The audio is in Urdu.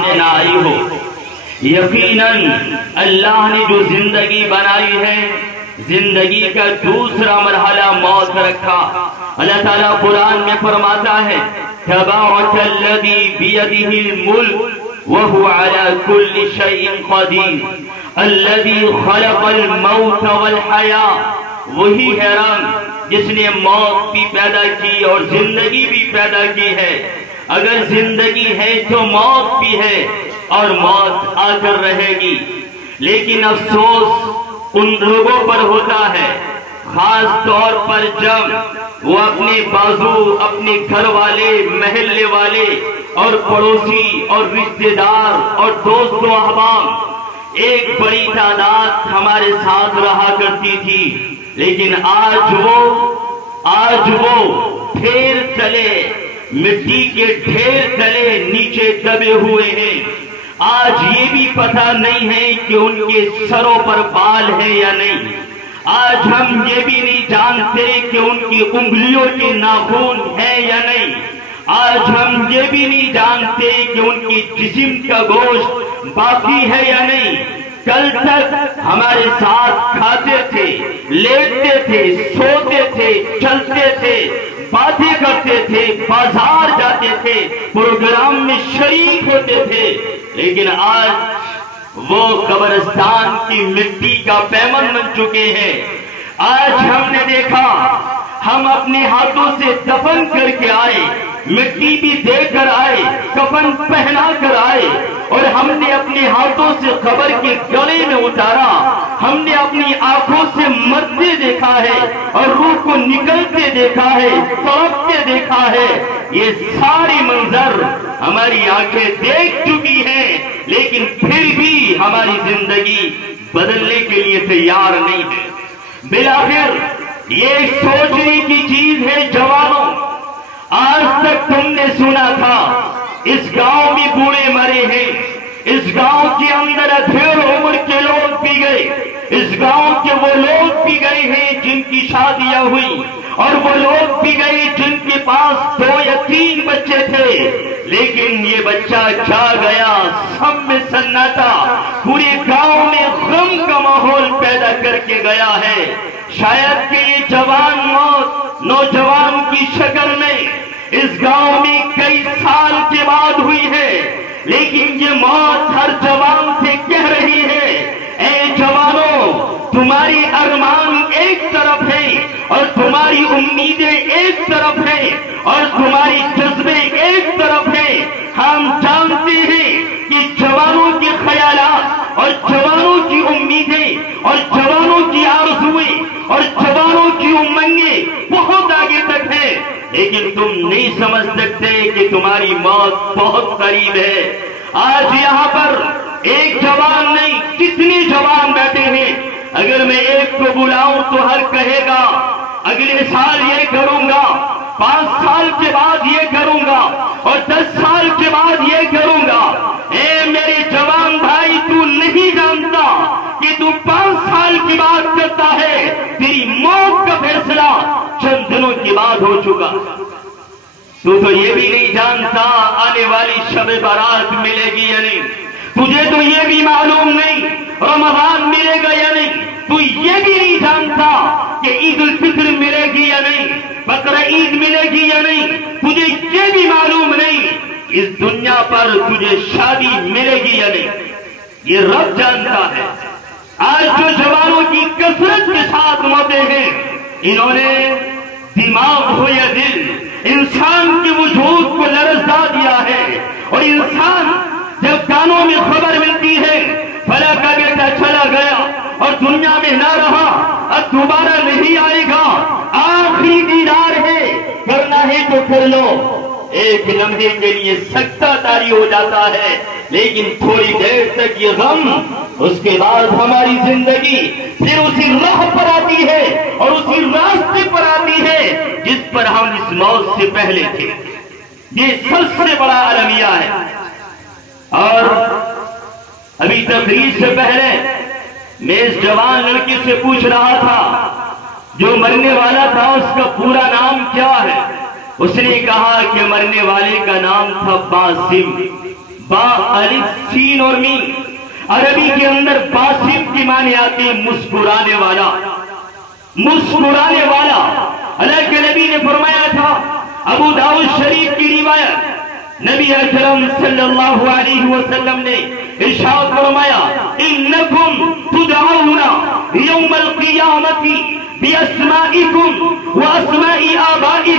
سامنے نہ آئی ہو۔ یقیناً اللہ نے جو زندگی بنائی ہے، زندگی کا دوسرا مرحلہ موت رکھا۔ اللہ تعالیٰ قرآن میں فرماتا ہے تبارک الذی بیدہ الملک وہو علی کل شیء قدیر الذی خلق الموت والحیاة، وہی ہے رب جس نے موت بھی پیدا کی اور زندگی بھی پیدا کی ہے۔ اگر زندگی ہے تو موت بھی ہے اور موت آ کر رہے گی، لیکن افسوس ان لوگوں پر ہوتا ہے خاص طور پر جب وہ اپنے بازو، اپنے گھر والے، محلے والے اور پڑوسی اور رشتہ دار اور دوست و احباب، ایک بڑی تعداد ہمارے ساتھ رہا کرتی تھی، لیکن آج وہ ڈھیر تلے، مٹی کے ڈھیر تلے نیچے دبے ہوئے ہیں۔ آج یہ بھی پتہ نہیں ہے کہ ان کے سروں پر بال ہے یا نہیں۔ آج ہم یہ بھی نہیں جانتے کہ ان کی انگلیوں کے ناخن ہے یا نہیں۔ آج ہم یہ بھی نہیں جانتے کہ ان کی جسم کا گوشت باقی ہے یا نہیں۔ کل تک ہمارے ساتھ کھاتے تھے، لیٹتے تھے، سوتے تھے، چلتے تھے، باتیں کرتے تھے، بازار جاتے تھے، پروگرام میں شریک ہوتے تھے، لیکن آج وہ قبرستان کی مٹی کا پیمن بن چکے ہیں۔ آج ہم نے دیکھا، ہم اپنے ہاتھوں سے دفن کر کے آئے، مٹی بھی دے کر آئے، کفن پہنا کر آئے، اور ہم نے اپنے ہاتھوں سے قبر کے گلے میں اتارا۔ ہم نے اپنی آنکھوں سے مرتے دیکھا ہے اور روح کو نکلتے دیکھا ہے، تڑپتے دیکھا ہے۔ یہ ساری منظر ہماری آنکھیں دیکھ چکی ہیں، لیکن پھر بھی ہماری زندگی بدلنے کے لیے تیار نہیں ہے۔ بلاخر یہ سوچنے کی چیز ہے جوانوں، آج تک تم نے سنا تھا اس گاؤں میں بوڑھے مرے ہیں، اس گاؤں کے اندر ادھیر عمر کے لوگ بھی گئے، اس گاؤں کے وہ لوگ بھی گئے ہیں جن کی شادیاں ہوئی، اور وہ لوگ بھی گئے جن کے پاس 2 یا 3 بچے تھے، لیکن یہ بچہ کیا گیا، سب میں سناٹا، پورے گاؤں میں غم کا ماحول پیدا کر کے گیا ہے۔ شاید کہ یہ جوان موت نوجوان کی شکل میں اس گاؤں میں کئی سال کے بعد ہوئی ہے، لیکن یہ موت ہر جوان سے کہہ رہی ہے اے جوانوں، تمہاری ارمان ایک طرف ہے اور تمہاری امیدیں ایک طرف ہیں اور تمہاری جذبے ایک طرف ہیں۔ ہم جانتے ہیں کہ جوانوں کے خیالات اور جوانوں کی امیدیں اور جوانوں کی آرزویں اور جوانوں کی امنگیں بہت آگے تک ہیں، لیکن تم نہیں سمجھ سکتے کہ تمہاری موت بہت قریب ہے۔ آج یہاں پر ایک جوان نہیں، کتنے جوان بیٹھے ہیں، اگر میں ایک کو بلاؤں تو ہر کہے گا اگلے سال یہ کروں گا، 5 سال کے بعد یہ کروں گا، اور 10 سال کے بعد یہ کروں گا۔ اے میرے جوان بھائی، تو نہیں جانتا کہ تو 5 سال کی بات کرتا ہے، تیری موت کا فیصلہ چند دنوں کی بعد ہو چکا۔ تو یہ بھی نہیں جانتا آنے والی شب برات ملے گی یا نہیں، تجھے تو یہ بھی معلوم نہیں رمضان ملے گا یا نہیں، تو یہ بھی نہیں جانتا کہ عید الفطر ملے گی یا نہیں، بقرہ عید ملے گی یا نہیں، تجھے یہ بھی معلوم نہیں اس دنیا پر تجھے شادی ملے گی یا نہیں، یہ رب جانتا ہے۔ آج جو جوانوں کی کثرت کے ساتھ موتیں ہیں، انہوں نے دماغ ہو یا دل، انسان کے وجود کو لرزا دیا ہے، اور انسان جب کانوں میں خبر ملتی ہے فلاں کا بیٹا چلا گیا اور دنیا میں نہ رہا، اب دوبارہ نہیں آئے گا، آخری دیدار ہے، کرنا ہے تو کر لو، ایک لمحے کے لیے سکتہ طاری ہو جاتا ہے، لیکن تھوڑی دیر تک یہ غم، اس کے بعد ہماری زندگی پھر اسی راہ پر آتی ہے اور اسی راستے پر آتی ہے جس پر ہم اس موت سے پہلے تھے۔ یہ سب سے بڑا المیہ ہے۔ اور ابھی تقریر سے پہلے میں اس جوان لڑکی سے پوچھ رہا تھا جو مرنے والا تھا اس کا پورا نام کیا ہے؟ اس نے کہا کہ مرنے والے کا نام تھا باسم۔ با الف سین اور میم. عربی کے اندر باسم کی معنی آتی ہے مسکرانے والا. مسکرانے والا. اللہ کے نبی نے فرمایا تھا, ابو داؤد شریف کی روایت, نبی اکرم صلی اللہ علیہ وسلم نے ارشاد فرمایا, انکم تدعون یوم القیامت باسمائکم واسماء آبائکم